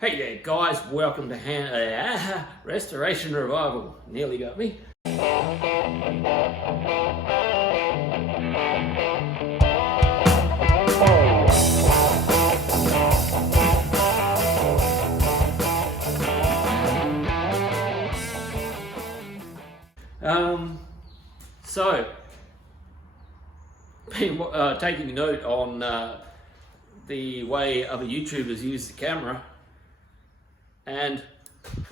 Hey there guys, welcome to Restoration Revival. Nearly got me. So, been taking note on the way other YouTubers use the camera, and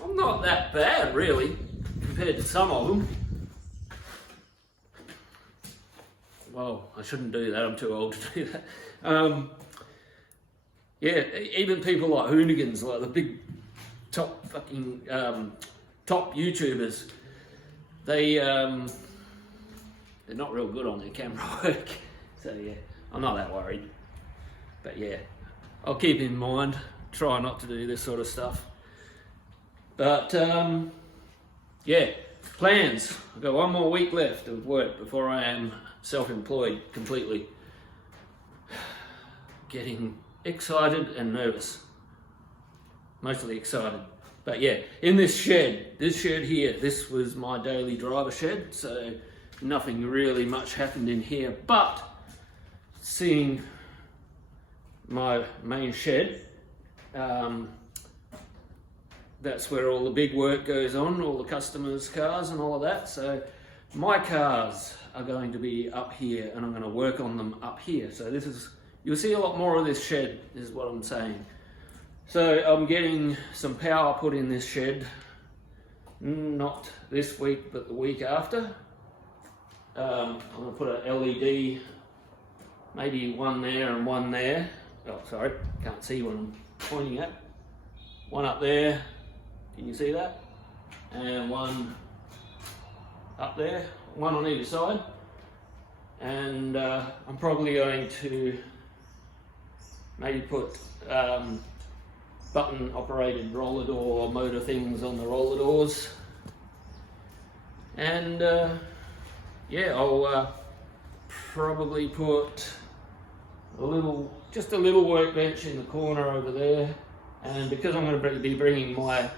I'm not that bad really compared to some of them. Well, I shouldn't do that, I'm too old to do that. Yeah, even people like Hoonigans, like the big top fucking top YouTubers, they're not real good on their camera work. So yeah, I'm not that worried. But yeah, I'll keep in mind, try not to do this sort of stuff. But yeah, plans. I've got one more week left of work before I am self-employed completely. Getting excited and nervous. Mostly excited. But yeah, in this shed here, this was my daily driver shed, so nothing really much happened in here. But seeing my main shed, that's where all the big work goes on, all the customers' cars and all of that. So my cars are going to be up here and I'm going to work on them up here. So this is, you'll see a lot more of this shed, is what I'm saying. So I'm getting some power put in this shed, not this week, but the week after. I'm going to put an LED, maybe one there and one there. Oh, sorry, can't see what I'm pointing at. One up there, can you see that? And one up there, one on either side. And I'm probably going to maybe put button operated roller door motor things on the roller doors. And yeah, I'll probably put just a little workbench in the corner over there. And because I'm going to be bringing my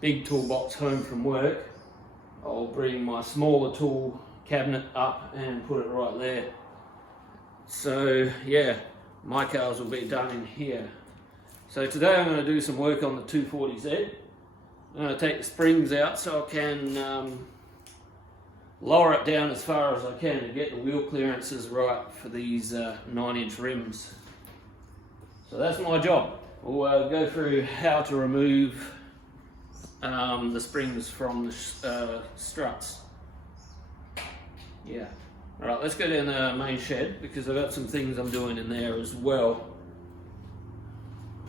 big toolbox home from work, I'll bring my smaller tool cabinet up and put it right there. So yeah, my cars will be done in here. So today I'm going to do some work on the 240Z. I'm going to take the springs out so I can lower it down as far as I can to get the wheel clearances right for these 9-inch rims. So that's my job. We'll go through how to remove the springs from the struts. Yeah. Alright, let's go down the main shed because I've got some things I'm doing in there as well.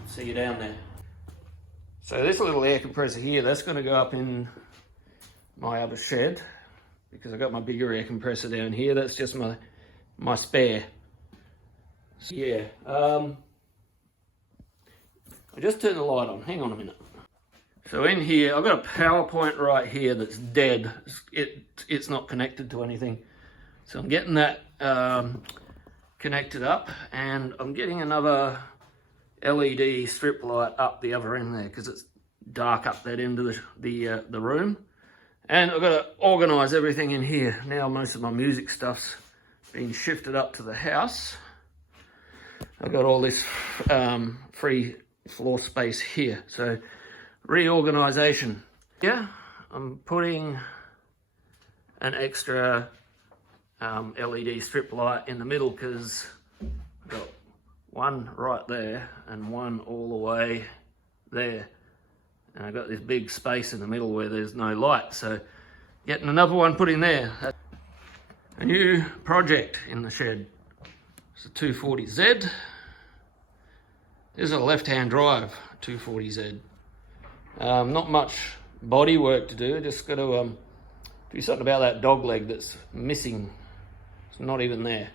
See you down there. So this little air compressor here, that's going to go up in my other shed because I've got my bigger air compressor down here. That's just my spare. So yeah, I just turned the light on. Hang on a minute. So in here, I've got a power point right here that's dead. It's not connected to anything. So I'm getting that connected up, and I'm getting another LED strip light up the other end there because it's dark up that end of the room. And I've got to organise everything in here. Now most of my music stuff's been shifted up to the house. I've got all this free floor space here. So reorganisation. Yeah, I'm putting an extra LED strip light in the middle because I've got one right there and one all the way there. And I've got this big space in the middle where there's no light. So getting another one put in there. A new project in the shed. It's a 240Z. This is a left-hand drive 240Z. Not much body work to do. Just got to do something about that dog leg that's missing. It's not even there.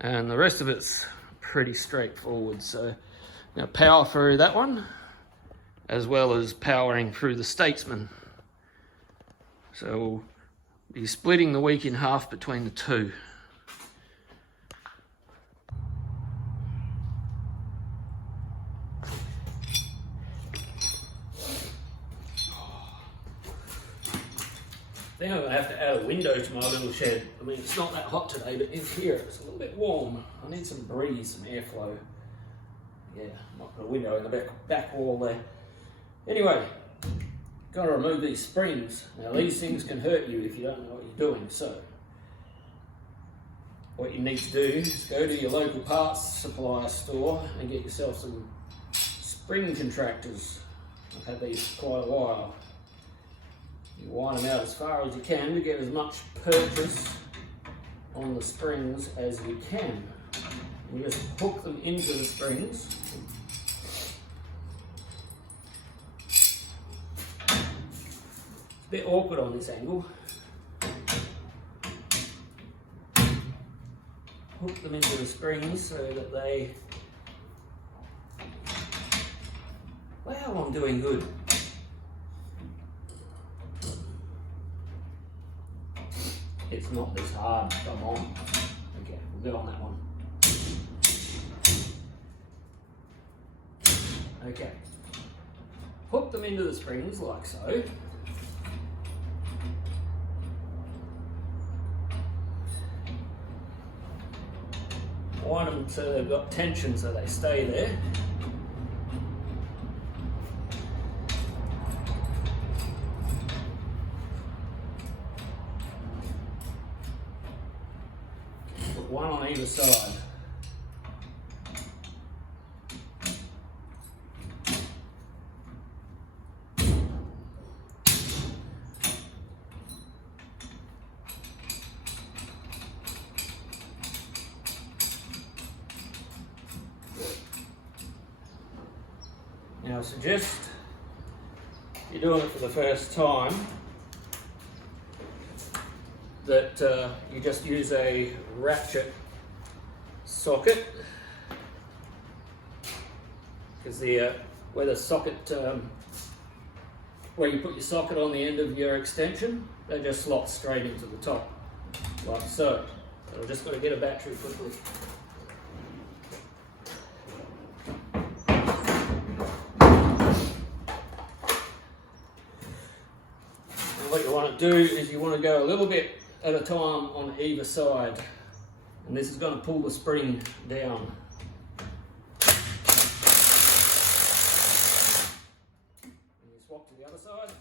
And the rest of it's pretty straightforward. So I'm going to power through that one, as well as powering through the Statesman. So we'll be splitting the week in half between the two. think I'm going to have to add a window to my little shed. I mean, it's not that hot today, but in here it's a little bit warm. I need some breeze, some airflow. Yeah, might put a window in the back wall there. Anyway, got to remove these springs. Now these things can hurt you if you don't know what you're doing. So what you need to do is go to your local parts supplier store and get yourself some spring contractors. I've had these for quite a while. You wind them out as far as you can to get as much purchase on the springs as you can. You just hook them into the springs. A bit awkward on this angle. Hook them into the springs so that they... Wow, I'm doing good. It's not this hard, come on. Okay, we'll go on that one. Okay. Hook them into the springs like so. Wind them so they've got tension so they stay there. Put one on either side. Now I suggest you're doing it for the first time that you just use a ratchet socket, because the where the socket where you put your socket on the end of your extension, they just slot straight into the top like so. So I've just got to get a battery quickly. What you want to do is you want to go a little bit at a time on either side, and this is going to pull the spring down. And you swap to the other side.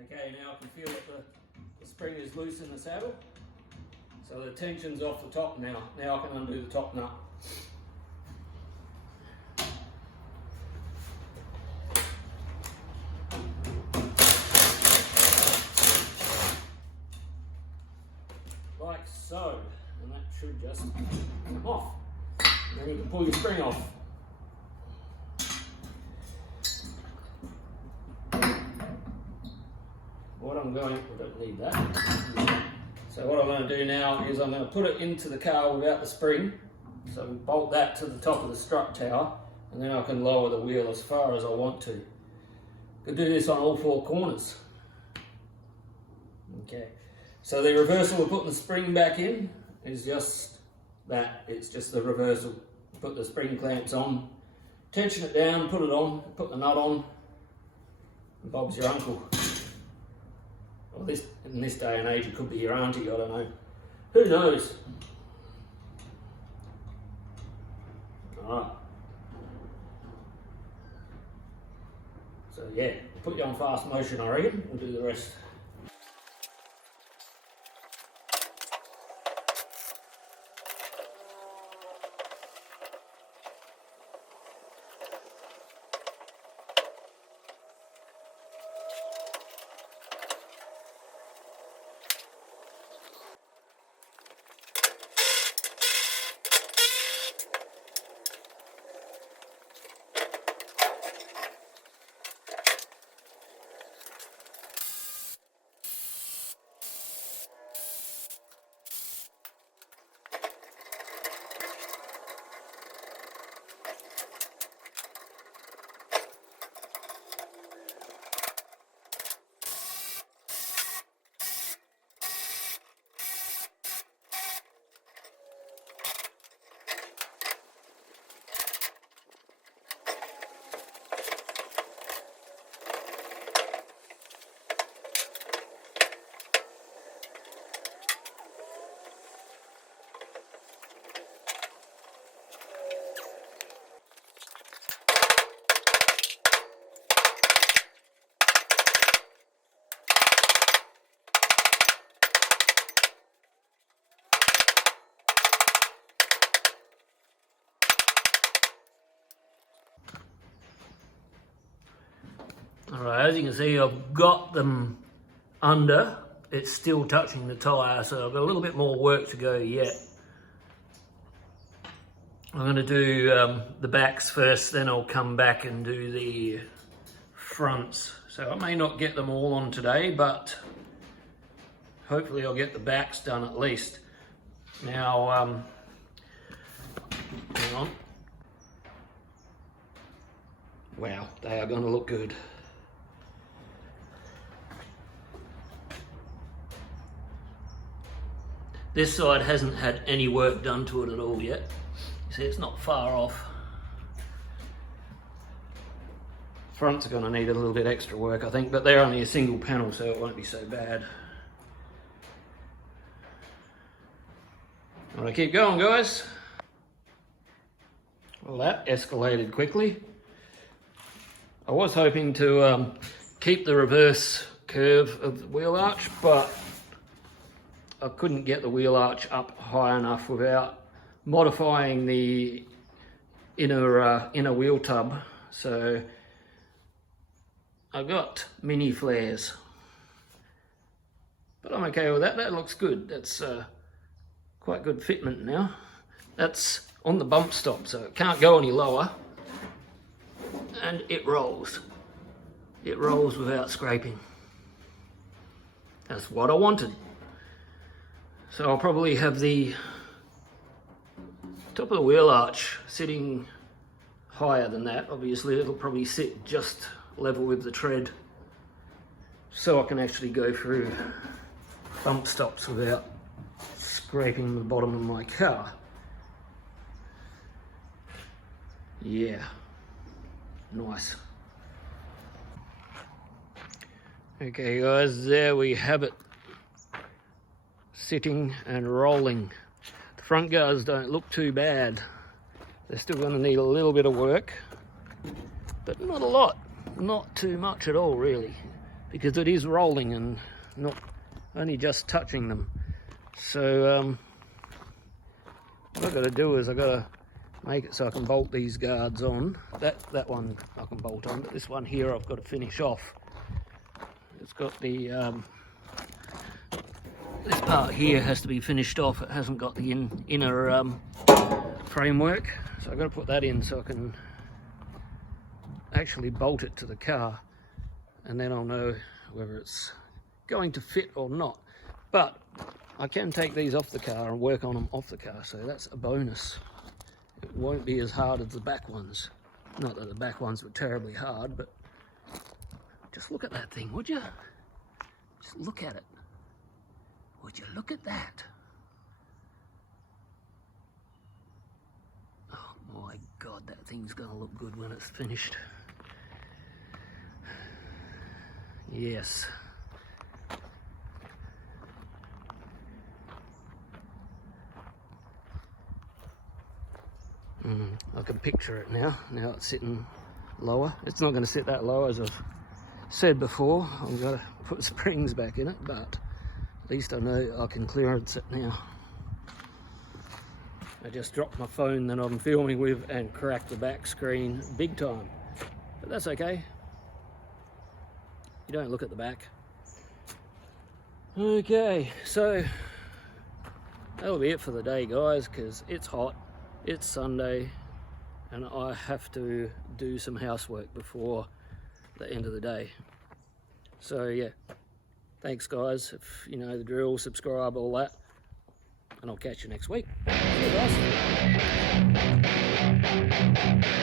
Okay, now I can feel that the spring is loose in the saddle. So the tension's off the top now. Now I can undo the top nut. Like so. And that should just come off. And then you can pull your spring off. We don't need that. So what I'm going to do now is I'm going to put it into the car without the spring. So we bolt that to the top of the strut tower, and then I can lower the wheel as far as I want to. Could do this on all four corners. Okay. So the reversal of putting the spring back in is just that. It's just the reversal. Put the spring clamps on, tension it down, put it on, put the nut on, and Bob's your uncle. Well, in this day and age, it could be your auntie, I don't know. Who knows? Alright. So yeah, put you on fast motion, I reckon. We'll do the rest. Alright, as you can see, I've got them under. It's still touching the tyre, so I've got a little bit more work to go yet. I'm going to do the backs first, then I'll come back and do the fronts. So I may not get them all on today, but hopefully I'll get the backs done at least. Now, hang on. Wow, they are going to look good. This side hasn't had any work done to it at all yet. You see, it's not far off. Fronts are going to need a little bit extra work, I think, but they're only a single panel, so it won't be so bad. I'm going to keep going, guys. Well, that escalated quickly. I was hoping to keep the reverse curve of the wheel arch, but I couldn't get the wheel arch up high enough without modifying the inner wheel tub. So I've got mini flares, but I'm okay with that. That looks good. That's quite good fitment now. That's on the bump stop, so it can't go any lower, and it rolls. It rolls without scraping. That's what I wanted. So I'll probably have the top of the wheel arch sitting higher than that. Obviously it'll probably sit just level with the tread, so I can actually go through bump stops without scraping the bottom of my car. Yeah, nice. Okay guys, there we have it. Sitting and rolling. The front guards don't look too bad. They're still going to need a little bit of work, but not a lot. Not too much at all, really, because it is rolling and not only just touching them. So what I've got to do is I've got to make it so I can bolt these guards on. That one I can bolt on, but this one here I've got to finish off. It's got the this part here has to be finished off. It hasn't got the inner framework, so I've got to put that in so I can actually bolt it to the car, and then I'll know whether it's going to fit or not. But I can take these off the car and work on them off the car, so that's a bonus. It won't be as hard as the back ones. Not that the back ones were terribly hard, but just look at that thing, would you? Just look at it. Would you look at that? Oh my God, that thing's gonna look good when it's finished. Yes. I can picture it now. Now it's sitting lower. It's not going to sit that low, as I've said before. I've got to put springs back in it, but at least I know I can clearance it now. I just dropped my phone that I'm filming with and cracked the back screen big time. But that's okay. You don't look at the back. Okay, so that'll be it for the day, guys, because it's hot. It's Sunday and I have to do some housework before the end of the day. So yeah, thanks guys. If you know the drill, subscribe, all that, and I'll catch you next week. See you guys.